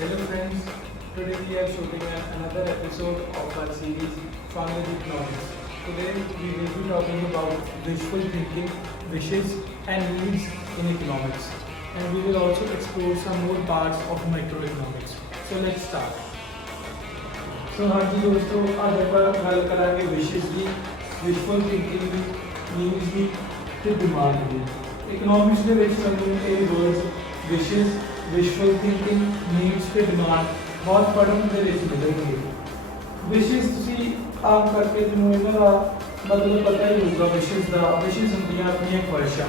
Hello friends, today we are shooting another episode of our series Fun with Economics. Today we will be talking about visual thinking, wishes and needs in economics. And we will also explore some more parts of microeconomics. So let's start. So हाँ जी दोस्तों, आज ਆਪਾਂ ਗੱਲ ਕਰਾਂਗੇ ਵਿਸ਼ੇਸ ਦੀ, visual thinking ਦੀ, needs ਦੀ ਤੇ demand ਦੀ। Economics ਦੇ ਵਿੱਚ ਸਾਨੂੰ ਇਹ ਵਰਡਸ ਵਿਸ਼ੇਸ, ਵਿਜ਼ੂਅਲ ਥਿੰਕਿੰਗ, ਨੀਡਸ ਤੇ ਡਿਮਾਂਡ ਬਹੁਤ ਪੜ੍ਹਨ ਦੇ ਵਿੱਚ ਮਿਲਣਗੇ। ਵਿਸ਼ੇਸ ਤੁਸੀਂ ਆਮ ਕਰਕੇ ਜਿਹਨੂੰ ਇਹਨਾਂ ਦਾ ਮਤਲਬ ਪਤਾ ਹੀ ਹੋਊਗਾ, ਵਿਸ਼ੇਸ ਦਾ ਵਿਸ਼ੇਸ ਹੁੰਦੀਆਂ ਆਪਣੀਆਂ ਖੁਆਇਸ਼ਾਂ।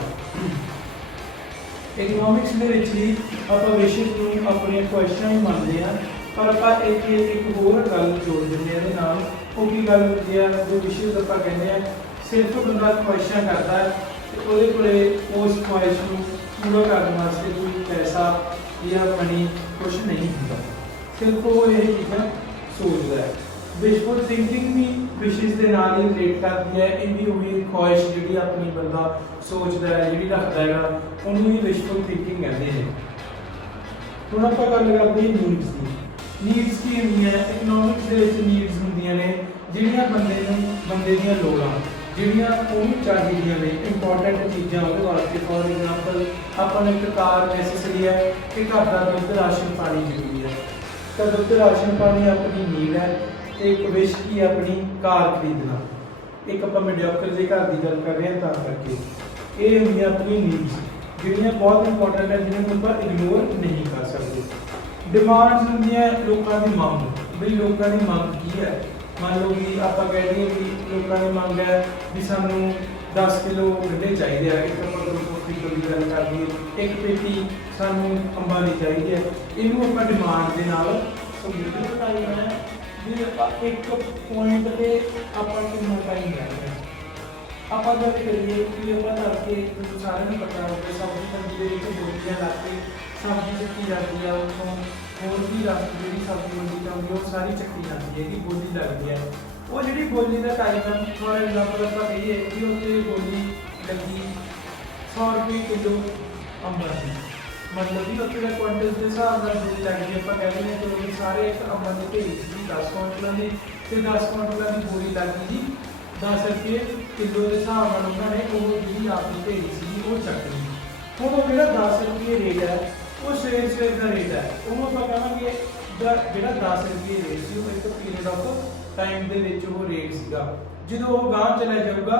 ਇਕਨੋਮਿਕਸ ਦੇ ਵਿੱਚ ਵੀ ਆਪਾਂ ਵਿਸ਼ੇਸ ਨੂੰ ਆਪਣੀਆਂ ਖੁਆਇਸ਼ਾਂ ਹੀ ਮੰਨਦੇ ਹਾਂ, पर आप एक होर गल जोड़ देंगे ये नाल। वो की गल होती है जो विशेष आप कहते हैं सिर्फ बंदा ख्वाहिशां करता है तो वो उस ख्वाहिश को पूरा करने वास्ते कोई पैसा या मनी कुछ नहीं होता, सिर्फ वो ये चीज़ां सोचता है। विजुअल थिंकिंग भी विशेष के नाल ही रिलेट करती है। ये भी वही ख्वाहिश जी अपनी बंदा सोचता है, जी रखता है, उन्होंने ही विजुअल थिंकिंग कहते हैं। हुण आपां गल करते हैं नीड्स की। नीड्स की होंदियां इकनोमिक्स दे विच नीड्स होंदियां ने जिहड़ियां बंदे दीयां लोड़ां जिहड़ियां ओनूं चाहीदियां ने इंपॉर्टेंट चीज़ां उहदे वास्ते। फॉर एग्जांपल आपां नूं एक कार नैसेसरी है कि घर दा दुद्ध राशन पानी जरूरी है, तो दुद्ध राशन पानी अपनी नीड है तो एक विश की अपनी कार खरीदना। एक आपां मीडियोकर जे घर की गल कर रहे हैं तां करके ये होंदियां अपनी नीड्स जिहड़ियां बहुत इंपॉर्टेंट है, जिन्हां नूं आपां इग्नोर नहीं कर सकते। डिमांड्स होंदियां लोगों की मंग, बई लोगों की मंग की है। मान लो कि आप कह रहे हैं कि लोगों की मंग है भी सानू 10 किलो गड्ढे चाहिए, एक किलो की गल कर दी, एक पेटी सानू अंबा की चाहिए है। इनू आप डिमांड के नाल समझो टाइम है भी एक पॉइंट पर आप कितना टाइम लैना। आप गल करिए कि आप करके सारे पता होगा सब्जी मंडी के बोलियां ला के सब्जी चक्की जाती है, उतों होर भी रास्ते जी सब्जी मंडी जाती है वो सारी चक्की जाती है, बोली लगती है। वो जी बोली का टाइम है, फॉर एग्जाम्पल आप कहिए कि उससे बोली लगी 100 रुपये किलो अंबा की, मतलब कि उसके क्वांटल के हिसाब से बोली लगती है। आप कहते हैं कि सारे एक अंबा के भेज की 10 क्वांटलों की, तो 10 क्वांटलों की बोली लग गई जी 10 रुपये किलो के हिसाब से उन्होंने वो जी आपकी भेज सी वो चक ली। हम वो जो 10 रुपये रेट है वो सवेर का रेट है, उन्होंने आप कहेंगे जो 10 रुपये रेट से एक पीरियड ऑफ टाइम के रेट से जो वो गांव चला जाऊगा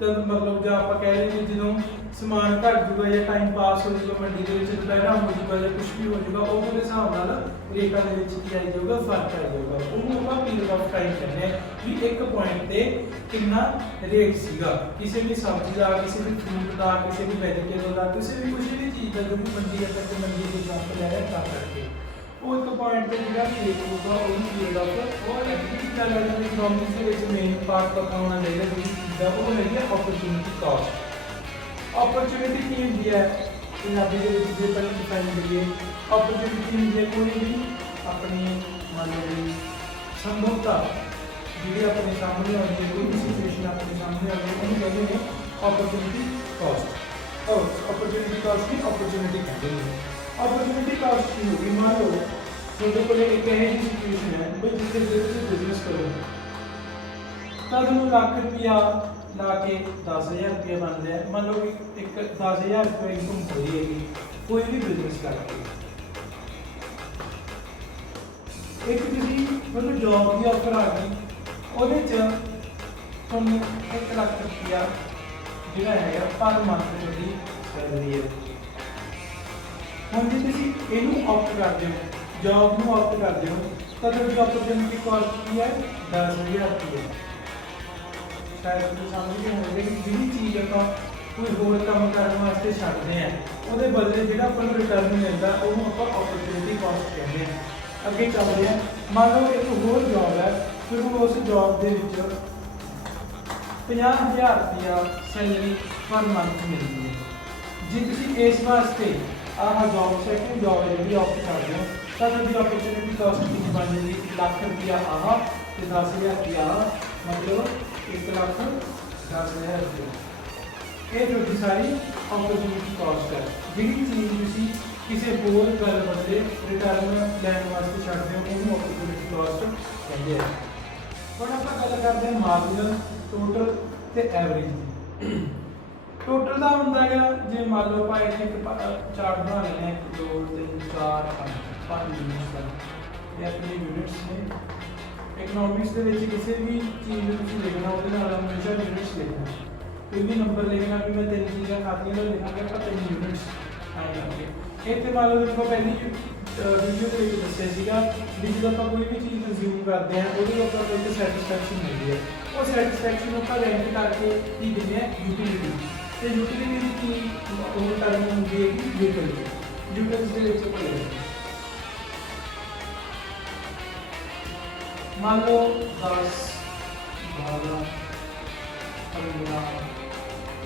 तो मतलब जो आप कह रहे हैं जो समान घट जूगा या टाइम पास हो जाएगा मंडी के दुपहरा हो जाएगा या कुछ भी हो जाएगा, वो हिसाब से रेटा के आई जाऊगा, फर्क आ जाएगा। उन्होंने आप पीरियड ऑफ टाइम कहते हैं भी एक पॉइंट पर कितना रेट सीगा किसी भी सब्जी का, किसी भी फ्रूट का, किसी भी वैजीटेबल का, किसी भी कुछ भी चीज़ का जो भी मंडी है मंडी के एग्जाम्पल ले रहे हैं करके वो एक पॉइंट पर जो रेट होगा वो पीरियड ऑफ और गल है इकनोमिक्स के मेन पार्ट पता होना चाहिए जो चीज़ है वो है अपॉर्चुनिटी कॉस्ट। अपॉर्चुनिटी की होती है पंजाबी के पहले डिफाइन करिए। अपॉर्चुनिटी होती है कोई भी अपनी मान लो भी संभवता जी अपने सामने आती है, कोई भी सिचुएशन अपने सामने आती है उन्हें कहते हैं अपॉर्चुनिटी कॉस्ट। और अपॉर्चुनिटी कॉस्ट की अपॉर्चुनिटी कहते हैं। अपॉर्चुनिटी कॉस्ट की होगी, मान लो छोटे को एक ऐसी सिचुएशन है भाई जिसके जरिए से बिजनेस करो तब मैं लाख रुपया ला के 10,000 रुपया बन रहा है। मान लो कि एक 10,000 रुपये इनकम हो रही है कोई भी बिजनेस करके। एक किसी मतलब जॉब की ऑफर आ गई ਉਹਦੇ ਚ ਤੁਹਾਨੂੰ 1 ਲੱਖ ਰੁਪਇਆ ਜਿਹੜਾ ਹੈਗਾ ਪਰ ਮੰਥ ਤੁਹਾਡੀ ਸੈਲਰੀ ਹੈ। ਹੁਣ ਜੇ ਤੁਸੀਂ ਇਹਨੂੰ ਆਪਟ ਕਰਦੇ ਹੋ, ਜੌਬ ਨੂੰ ਆਪਟ ਕਰਦੇ ਹੋ ਤਾਂ ਤੁਹਾਡੀ ਆਪਰਚੁਨਿਟੀ ਕਾਸਟ ਕੀ ਹੈ 10,000 ਰੁਪਇਆ। ਸ਼ਾਇਦ ਤੁਸੀਂ ਸਮਝਦੇ ਹੋਵੋਗੇ ਕਿ ਜਿਹੜੀ ਚੀਜ਼ ਆਪਾਂ ਕੋਈ ਹੋਰ ਕੰਮ ਕਰਨ ਵਾਸਤੇ ਛੱਡਦੇ ਆ ਉਹਦੇ ਬਦਲੇ ਜਿਹੜਾ ਆਪਾਂ ਨੂੰ ਰਿਟਰਨ ਮਿਲਦਾ ਉਹਨੂੰ ਆਪਾਂ ਆਪਰਚੁਨਿਟੀ ਕਾਸਟ ਕਹਿੰਦੇ ਹਾਂ। ਅੱਗੇ ਚੱਲਦੇ ਆ, ਮੰਨ ਲਓ ਇੱਕ ਹੋਰ ਜੌਬ ਹੈ, फिर उस जॉब के 50,000 रुपया सैलरी पर मंथ मिलती है। जी तुम इस वास्ते आह जॉब सैकेंड जॉब है जी ऑप्ट करते हो तो तुझी अपॉर्चुनिटी कॉस्ट कितनी बन जाएगी 1 लाख रुपया आह तो 10,000 रुपया मतलब 1 लाख 10,000 रुपया। ये थोड़ी सारी अपॉर्चुनिटी कॉस्ट है जी चीज़ तुम ਕਿਸੇ ਹੋਰ ਗੱਲ ਬਦਲੇ ਰਿਟਰਨ ਲੈਣ ਵਾਸਤੇ ਛੱਡਦੇ ਹੋ ਉਹਨੂੰ ਓਪੋਰਚੁਨਿਟੀ ਕਾਸਟ ਕਹਿੰਦੇ ਆ। ਹੁਣ ਆਪਾਂ ਗੱਲ ਕਰਦੇ ਹਾਂ ਮਾਰਜਨਲ, ਟੋਟਲ ਤੇ ਐਵਰੇਜ ਦੀ। ਟੋਟਲ ਦਾ ਹੁੰਦਾ ਹੈਗਾ ਜੇ ਮੰਨ ਲਓ ਆਪਾਂ ਇੱਥੇ ਇੱਕ ਚਾਰਟ ਬਣਾ ਲੈਂਦੇ ਹਾਂ 1 2 3 4 5 ਯੂਨਿਟਸ ਦਾ, ਇਹ ਆਪਣੇ ਯੂਨਿਟਸ ਨੇ। ਇਕਨੋਮਿਕਸ ਦੇ ਵਿੱਚ ਕਿਸੇ ਵੀ ਚੀਜ਼ ਨੂੰ ਤੁਸੀਂ ਲਿਖਣਾ ਉਹਦੇ ਨਾਲ ਹਮੇਸ਼ਾ ਯੂਨਿਟਸ ਲਿਖਣਾ, ਕੋਈ ਵੀ ਨੰਬਰ ਲਿਖਣਾ ਵੀ ਮੈਂ 3 ਚੀਜ਼ਾਂ ਖਾਤੀਆਂ ਦਾ ਲਿਖਾਂਗਾ ਆਪਾਂ 3 ਯੂਨਿਟਸ ਆਏ ਕਰਾਂਗੇ। ਇੱਥੇ ਮੰਨ ਲਓ ਆਪਾਂ ਪਹਿਲੀ ਵੀਡੀਓ ਦੇ ਵਿੱਚ ਦੱਸਿਆ ਸੀਗਾ ਵੀ ਜਦੋਂ ਆਪਾਂ ਕੋਈ ਵੀ ਚੀਜ਼ ਕੰਜ਼ਿਊਮ ਕਰਦੇ ਹਾਂ ਉਹਦੇ ਉੱਪਰ ਕੋਈ ਸੈਟੀਸਫੈਕਸ਼ਨ ਮਿਲਦੀ ਹੈ, ਉਹ ਸੈਟੀਸਫੈਕਸ਼ਨ ਨੂੰ ਆਪਾਂ ਰੈਂਕ ਕਰਕੇ ਕੀ ਦਿੰਦੇ ਹਾਂ ਯੂਟਿਲਿਟੀ। ਤੇ ਯੂਟਿਲਿਟੀ ਦੀ ਕੀ ਉਹ ਟਰਮ ਹੁੰਦੀ ਹੈ ਕਿ ਯੂਟਿਲਿਟੀ। ਯੂਟਿਲਿਟੀ ਦੇ ਵਿੱਚ ਆਪਾਂ ਲਿਖਦੇ मान लो 10 12 15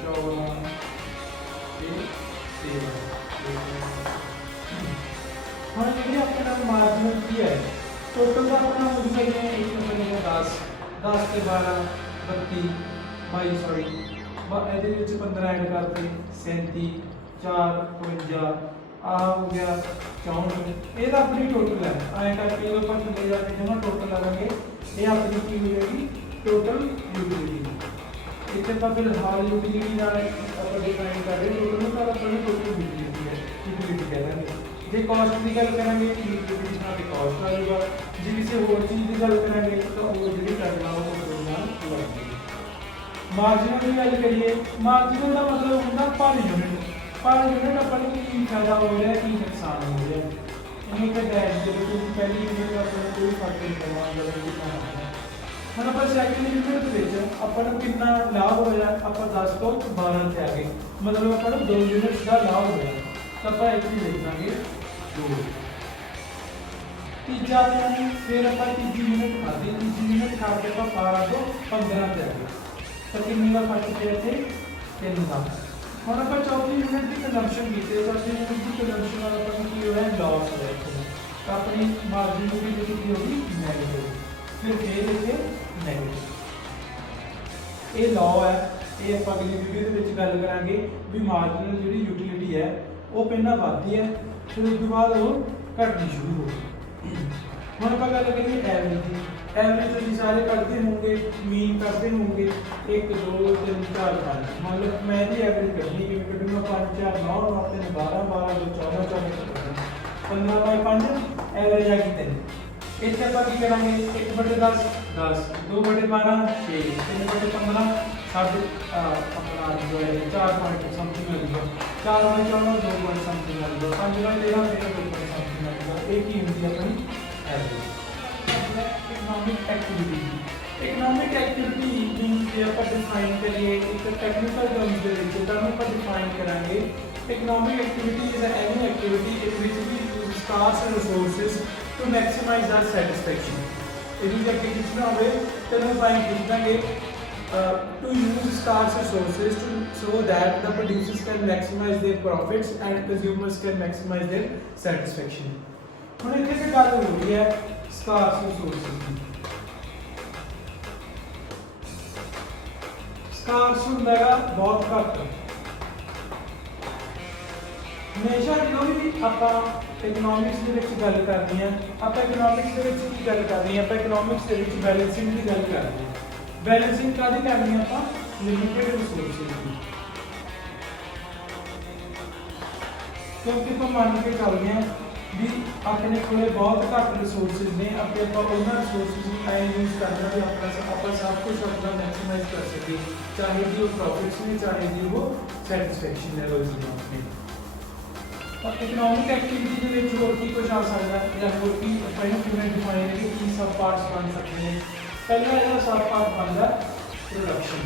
14 13 हाँ ये अपना मार्जिनल की है। टोटल का अपना हो जाएगा एक बनेगा 10 10 के 12 32 22 सॉरी ਇਹਦੇ ਵਿੱਚ 15 ਐਡ ਕਰਦੇ 37 4 52 आ हो गया 64। ਇਹਦਾ ਆਪਣੀ ਟੋਟਲ ਹੈ ਆਏ ਕਰਕੇ ਇਹ ਆਪਾਂ ਥੱਲੇ ਜਾ ਕੇ ਜਮਾ ਟੋਟਲ ਲਾਵਾਂਗੇ ਇਹ ਆਪਣੀ ਕੀ ਹੋ ਜਾਏਗੀ ਟੋਟਲ ਯੂਟਿਲਿਟੀ। ਇੱਥੇ ਆਪਾਂ ਫਿਲਹਾਲ ਯੂਟਿਲਿਟੀ ਨਾਲ ਆਪਾਂ ਡਿਫਾਈਨ ਕਰ ਰਹੇ ਟੋਟਲ ਨੂੰ ਤਾਂ ਆਪਣੀ ਟੋਟਲ ਯੂਟਿਲਿਟੀ ਹੈ, ਯੂਟਿਲਿਟੀ ਕਹਾਂਗੇ। ਜੇ ਕਾਸਟ ਦੀ ਗੱਲ ਕਰਾਂਗੇ ਯੂਟਿਲਿਟੀ ਨਾਲ ਤੇ ਕਾਸਟ ਆ ਜਾਊਗਾ, ਜੇ ਕਿਸੇ ਹੋਰ ਚੀਜ਼ ਦੀ ਗੱਲ ਕਰਾਂਗੇ ਤਾਂ ਉਹ ਜਿਹੜੀ ਟਰਮ ਆ ਉਹ ਟੋਟਲ ਨਾਲ ਲੱਗੇਗੀ। ਮਾਰਜਨਲ ਦੀ ਗੱਲ ਕਰੀਏ, ਮਾਰਜਨਲ ਦਾ ਮਤਲਬ ਹੁੰਦਾ ਪਰ ਯੂਨਿਟ। पर यूनिट अपन को की फायदा हो रहा है की नुकसान हो रहा है इन्हीं का डैश जब तुम पहली यूनिट अपन कोई फर्क नहीं करवा लगेगा। हम अपन सेकंड यूनिट ਦੇ ਵਿੱਚ ਆਪਾਂ ਨੂੰ ਕਿੰਨਾ ਲਾਭ ਹੋਇਆ ਆਪਾਂ 10 ਤੋਂ 12 ਤੇ ਆ ਗਏ, ਮਤਲਬ ਆਪਾਂ ਨੂੰ 2 ਯੂਨਿਟਸ ਦਾ ਲਾਭ ਹੋਇਆ ਤਾਂ ਆਪਾਂ ਇੱਥੇ ਲਿਖਾਂਗੇ 2। ਤੀਜਾ ਆਪਾਂ ਫਿਰ ਆਪਾਂ ਤੀਜੀ ਯੂਨਿਟ ਖਾਦੀ, ਤੀਜੀ ਯੂਨਿਟ ਖਾ ਕੇ ਆਪਾਂ 12 ਤੋਂ 15 ਤੇ ਆ ਗਏ ਤਾਂ ਕਿੰਨੇ ਦਾ ਫਰਕ ਪਿਆ ਇੱਥੇ 3 ਦਾ। ਹੁਣ ਆਪਾਂ ਚੌਥੀ ਯੂਨਿਟ ਦੀ ਕੰਜ਼ੰਪਸ਼ਨ ਕੀਤੀ, ਚੌਥੀ ਯੂਨਿਟ ਦੀ ਕੰਜ਼ੰਪਸ਼ਨ ਨਾਲ ਆਪਾਂ ਨੂੰ ਕੀ ਹੋਇਆ ਲਾਸ ਹੋਇਆ ਤਾਂ ਆਪਣੀ ਮਾਰਜਿਨ ਵੀ ਜਿਹੜੀ ਹੋਗੀ ਨੈਗੇਟਿਵ। ਫਿਰ ਇਹ ਲਿਖੇ ਨੈਗੇਟਿਵ। ਇਹ ਲਾਅ ਹੈ, ਇਹ ਆਪਾਂ ਅਗਲੀ ਵੀਡੀਓ ਦੇ ਵਿੱਚ ਗੱਲ ਕਰਾਂਗੇ ਵੀ ਮਾਰਜਿਨਲ ਜਿਹੜੀ ਯੂਟਿਲਿਟੀ ਹੈ ਉਹ ਪਹਿਲਾਂ ਵੱਧਦੀ ਹੈ ਫਿਰ ਉਸ ਤੋਂ ਬਾਅਦ ਉਹ ਘਟਣੀ ਸ਼ੁਰੂ ਹੋ ਗਈ। ਹੁਣ ਆਪਾਂ ਗੱਲ ਕਰੀਏ ਐਵਰੇਜ ਦੀ। एवरेज ਤੁਸੀਂ ਸਾਰੇ ਕਰਦੇ ਹੋਵੋਗੇ, ਮੀਨ ਕਰਦੇ ਹੋਵੋਗੇ 1 2 3 4 5 ਮੰਨ ਲਓ ਮੈਂ ਇਹਦੀ ਐਵਰੇਜ ਕੱਢਣੀ ਕਿਵੇਂ ਕੱਢੂੰਗਾ 5 4 9 9 3 12 12 2 14 14 15 ਬਾਈ 5 ਐਵਰੇਜ ਆ ਗਈ 3। ਇੱਥੇ ਆਪਾਂ ਕੀ ਕਰਾਂਗੇ 1/10 10 2/12 6 3/15 ਸਾਡੇ ਆਪਣਾ ਜੋ ਹੈ 4 ਪੁਆਇੰਟ ਸਮਥਿੰਗ ਲੱਗੂਗਾ 4/14 2 ਪੁਆਇੰਟ ਸਮਥਿੰਗ ਲੱਗੂਗਾ 5/13 ਫਿਰ 2 ਪੁਆਇੰਟ ਸਮਥਿੰਗ ਲੱਗੂਗਾ। ਇਹ ਕੀ ਹੁੰਦੀ ਹੈ ਆਪਣੀ average. Economic activity. Economic activity means जे ਆਪਾਂ डिफाइन करिए एक टेक्निकल टर्म्स ਦੇ ਵਿੱਚ ਤਾਂ ਆਪਾਂ डिफाइन ਕਰਾਂਗੇ economic activity is any activity in which we use scarce resources to maximize our satisfaction। ਇਹਦੀ ਜੇ ਐਕਟੀਵਿਟੀ ਨਾ ਹੋਵੇ ਤਾਂ ਆਪਾਂ ਫਾਈਨ ਕਰਾਂਗੇ to use scarce resources to so that the producers can maximize their profits and consumers can maximize their satisfaction। ਹੁਣ ਇੱਥੇ ਕੀ ਗੱਲ ਹੋ ਰਹੀ ਹੈ scarce resources ਦੀ। scarce ਹੁੰਦਾ ਹੈ ਬਹੁਤ ਘੱਟ। ਹਮੇਸ਼ਾ ਜਦੋਂ ਵੀ ਆਪਾਂ ਇਕਨੋਮਿਕਸ ਦੇ ਵਿੱਚ ਗੱਲ ਕਰਨੀ ਹੈ ਆਪਾਂ ਇਕਨੋਮਿਕਸ ਦੇ ਵਿੱਚ ਕੀ ਗੱਲ ਕਰਨੀ ਹੈ ਆਪਾਂ ਇਕਨੋਮਿਕਸ ਦੇ ਵਿੱਚ ਬੈਲੈਂਸਿੰਗ ਦੀ ਗੱਲ ਕਰਨੀ ਹੈ। ਬੈਲੈਂਸਿੰਗ ਕਾਹਦੀ ਕਰਨੀ ਹੈ ਆਪਾਂ ਲਿਮਿਟਡ ਰਿਸੋਰਸਿਸ ਦੀ। ਕਿਉਂਕਿ ਆਪਾਂ ਮੰਨ ਕੇ ਚੱਲਦੇ ਹਾਂ ਵੀ ਆਪਣੇ ਕੋਲੇ ਬਹੁਤ ਘੱਟ ਰਿਸੋਰਸਿਸ ਨੇ ਅਤੇ ਆਪਾਂ ਉਹਨਾਂ ਰਿਸੋਰਸਿਸ ਨੂੰ ਐਂ ਯੂਜ਼ ਕਰਨਾ ਵੀ ਆਪਾਂ ਸਭ ਕੁਝ ਆਪਣਾ ਮੈਕਸਿਮਾਈਜ਼ ਕਰ ਸਕੀਏ ਚਾਹੇ ਜੀ ਉਹ ਪ੍ਰੋਫਿਟਸ ਨੇ ਚਾਹੇ ਜੀ ਉਹ ਸੈਟੀਸਫੈਕਸ਼ਨ ਲੈਵਲਸ ਨੇ ਆਪਣੇ। ਪਰ ਇਕਨੋਮਿਕ ਐਕਟੀਵਿਟੀ ਦੇ ਵਿੱਚ ਹੋਰ ਕੀ ਕੁਝ ਆ ਸਕਦਾ ਜਾਂ ਹੋਰ ਕੀ ਆਪਾਂ ਇਹਨੂੰ ਕਿਵੇਂ ਡਿਫਾਈਨ ਕਰੀਏ ਕੀ ਸਬ ਪਾਰਟਸ ਬਣ ਸਕਦੇ ਨੇ। ਪਹਿਲਾ ਇਹਦਾ ਸਬ ਪਾਰਟ ਬਣਦਾ ਪ੍ਰੋਡਕਸ਼ਨ।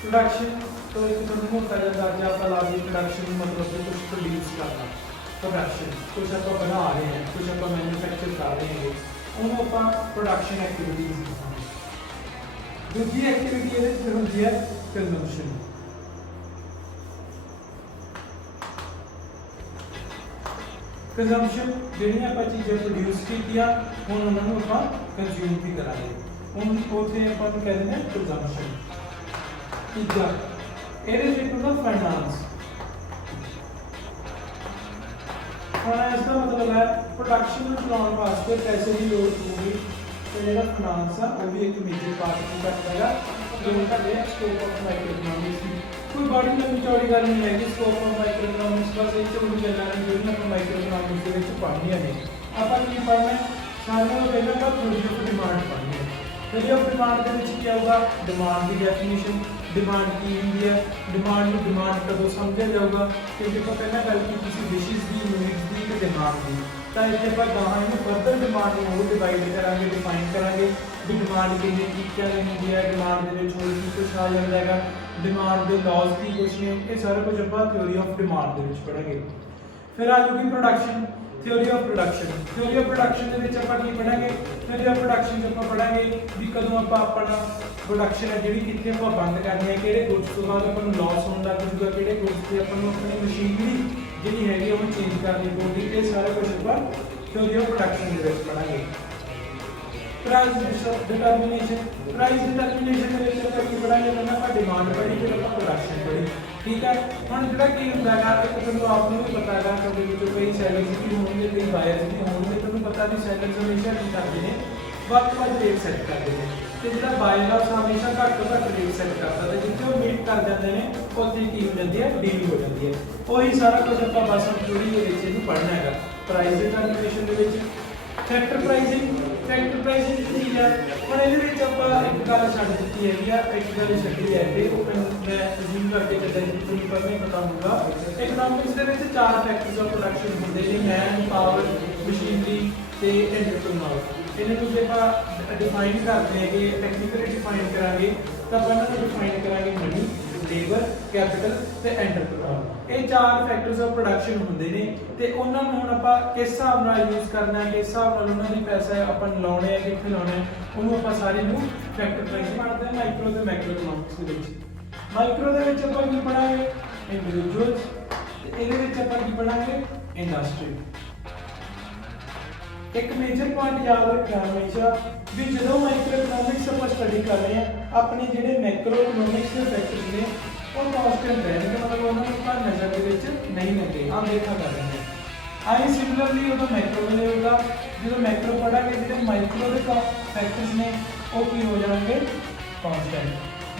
प्रोडक्शन तो एक तो मोटा जिहा आप ला दी प्रोडक्शन मतलब कि कुछ प्रोड्यूस करना। प्रोडक्शन कुछ आप बना रहे हैं कुछ आप मैन्युफैक्चर कर रहे हैं उन्होंने आप प्रोडक्शन एक्टिविटीज। दूसरी एक्टिविटी ये फिर होती है कंजम्पशन। कंजम्पशन जिहड़ियां आप चीज़ें प्रोड्यूस कीतियां हुण उन्होंने आप कंज्यूम भी करांगे हुण उत्थे आप कह देंगे कंजम्पशन। तीजा ਇਹਦੇ ਵਿੱਚ ਹੁੰਦਾ ਫਾਈਨਾਂਸ। ਹੁਣ ਇਸ ਦਾ ਮਤਲਬ ਹੈ ਪ੍ਰੋਡਕਸ਼ਨ ਨੂੰ ਚਲਾਉਣ ਵਾਸਤੇ ਪੈਸੇ ਦੀ ਲੋੜ ਪਊਗੀ ਤੇ ਜਿਹੜਾ ਫਾਈਨਾਂਸ ਆ ਉਹ ਵੀ ਇੱਕ ਮੇਜਰ ਪਾਰਟ ਨੂੰ ਕਰਦਾ ਹੈਗਾ ਜੋ ਤੁਹਾਡੇ ਸਕੋਪ ਆਫ ਮਾਈਕਰੋ ਇਕਨੋਮਿਕਸ ਦੀ ਕੋਈ ਬੜੀ ਲੰਬੀ ਚੌੜੀ ਗੱਲ ਨਹੀਂ ਹੈਗੀ ਸਕੋਪ ਆਫ ਮਾਈਕਰੋ ਇਕਨੋਮਿਕਸ ਬਸ ਇਹ ਚੋਂ ਗੱਲਾਂ ਨੇ ਜਿਹੜੀਆਂ ਆਪਾਂ ਮਾਈਕਰੋ ਇਕਨੋਮਿਕਸ ਦੇ ਵਿੱਚ ਪੜ੍ਹਨੀਆਂ ਨੇ ਆਪਾਂ ਕੀ ਪੜ੍ਹਨਾ ਸਾਰਿਆਂ ਤੋਂ ਪਹਿਲਾਂ ਆਪਾਂ ਥਿਊਰੀ ਆਫ ਡਿਮਾਂਡ ਪੜ੍ਹਨੀ ਹੈ ਥਿਊਰੀ ਆਫ ਡਿਮਾਂਡ ਦੇ ਵਿੱਚ ਕੀ ਆਊਗਾ ਡਿਮਾਂਡ ਦੀ ਡੈਫੀਨੇਸ਼ਨ डिमांड की हुई है डिमांड में डिमांड कदों समझा जाऊगा क्योंकि आप पहले गल की विशेष की यूनिट की तो डिमांड की तो इतने पर गाँव में फर्दर डिमांड में वो डिवाइड करा डिफाइन करा भी डिमांड कितने तरीकों की होंगी है डिमांड के होर की कुछ आ जाता है डिमांड के लॉज की कुछ ने ये सारा कुछ आप थ्योरी ऑफ डिमांड के पढ़ेंगे फिर आ जाऊगी production theory of production theory of production के की पढ़ेंगे थ्योरी ऑफ प्रोडक्शन आप पढ़ेंगे भी कदों आप अपना प्रोडक्शन है जी कितने आप बंद करनी है कि गुड्स तो बाद अपन लॉस होने लग जूगा कि गुड्स से अपन अपनी मशीनरी जी हैगी वो चेंज करनी पड़ेगी ये सारा कुछ आप थ्योरी ऑफ प्रोडक्शन के पढ़ेंगे प्राइस डिटर्मिनेशन के की पढ़ेंगे पहले आप डिमांड पढ़ी फिर आप प्रोडक्शन पढ़ी ठीक है हम जो कि होंगे आपको भी पता है क्योंकि कई सैलर्स भी होंगे कई बायर्स भी होंगे तुम्हें पता भी सैलर्स हमेशा की करते हैं ਵੱਧ रेट सैट करते हैं तो जो बायर हाउस हमेशा घट तो घट रेट सैट करता है जितने वो मीट कर जाते हैं उत्थे की हो जाती है डील हो जाती है वही सारा कुछ आप बस हम थोड़ी ये पढ़ना है प्राइस डिटर्मिनेशन फैक्टर प्राइसिंग की है और ये आप एक गल छड्ड दी है एक गल छड्डी है कि मैं रिज्यूम करके तुम्हें पता नहीं पता होगा इकनॉमिक्स के चार फैक्टर्स ऑफ प्रोडक्शन होंगे ने मैन पावर मशीनरी ते एंटरप्रेन्योर इन्हें जो आप डिफाइन करते हैं कि टेक्निकली डिफाइन करांगे तो अपन इन्हें डिफाइन करांगे मनी लेबर कैपिटल ते एंटरप्रेन्योर ये चार फैक्टर्स ऑफ प्रोडक्शन होंगे ने ते उन्हां नूं हुण आपां किस हिसाब नाल यूज करना है किस हिसाब नाल उन्हां दी पैसा अपन लाउणे है कित्थे लाउणे है उन्होंने आपां सारे नूं फैक्टर प्राइस पढ़दे हैं माइक्रो ते मैक्रो इकनॉमिक्स दे विच माइक्रो दे विच आपां की पढ़ांगे इंडिविजुअल्स ते इहदे विच आपां की पढ़ांगे इंडस्ट्री एक मेजर पॉइंट याद रखना हमेशा भी जो माइक्रो इकनॉमिक्स आप स्टडी कर रहे हैं अपने जो मैक्रो इकनॉमिक्स के फैक्टर्स ने वो कॉन्स्टेंट रहने मतलब उन्होंने नजर के नहीं लगे हम देखा कर रहे हैं आई सिमिलरली जो मैक्रो में होगा जो मैक्रो पढ़ांगे जो माइक्रो के फैक्टर्स ने वो की हो जाएंगे कॉन्स्टेंट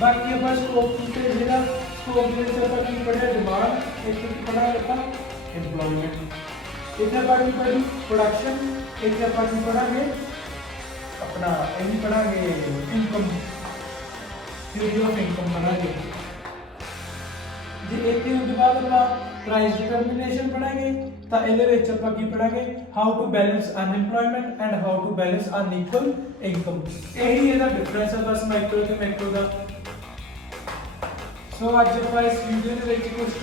बाकी आप स्कोप जो स्कोप की पढ़े डिमांड एक पढ़ा एम्प्लॉयमेंट इतने पढ़ी प्रोडक्शन एक अपन पढ़ांगे अपना यही पढ़ांगे इनकम थ्योरी ऑफ इनकम पढ़ांगे जी एक उसके बाद आप प्राइस डिटर्मिनेशन पढ़ांगे तो ये आप की पढ़ांगे how to balance unemployment and how to balance unequal income यही इसका डिफरेंस है बस माइक्रो ते मैक्रो का सो आज आप इस वीडियो के कुछ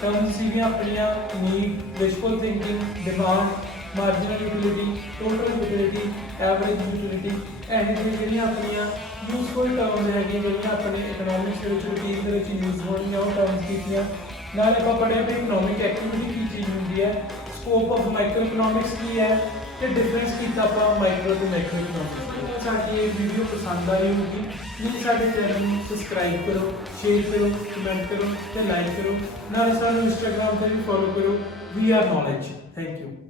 टर्म्स अपनिया need visual thinking demand marginal utility total utility average utility ऐसी अपनिया यूजफुल टर्म्स है जो अपने इकनॉमिक्स रूटीन के यूज होनी वो टर्म्स की नाल आप पढ़िया भी इकनॉमिक एक्टिविटी की चीज़ होंगी है स्कोप ऑफ माइक्रो इकनॉमिक्स की है तो डिफरेंस किया आप माइक्रो तो मैक्रो इकनॉमिक्स साडी ये वीडियो पसंद आई होगी प्लीज़ साडे चैनल को सबसक्राइब करो शेयर करो कमेंट करो तो लाइक करो नाल सानू इंस्टाग्राम पर भी फॉलो करो we are knowledge thank you.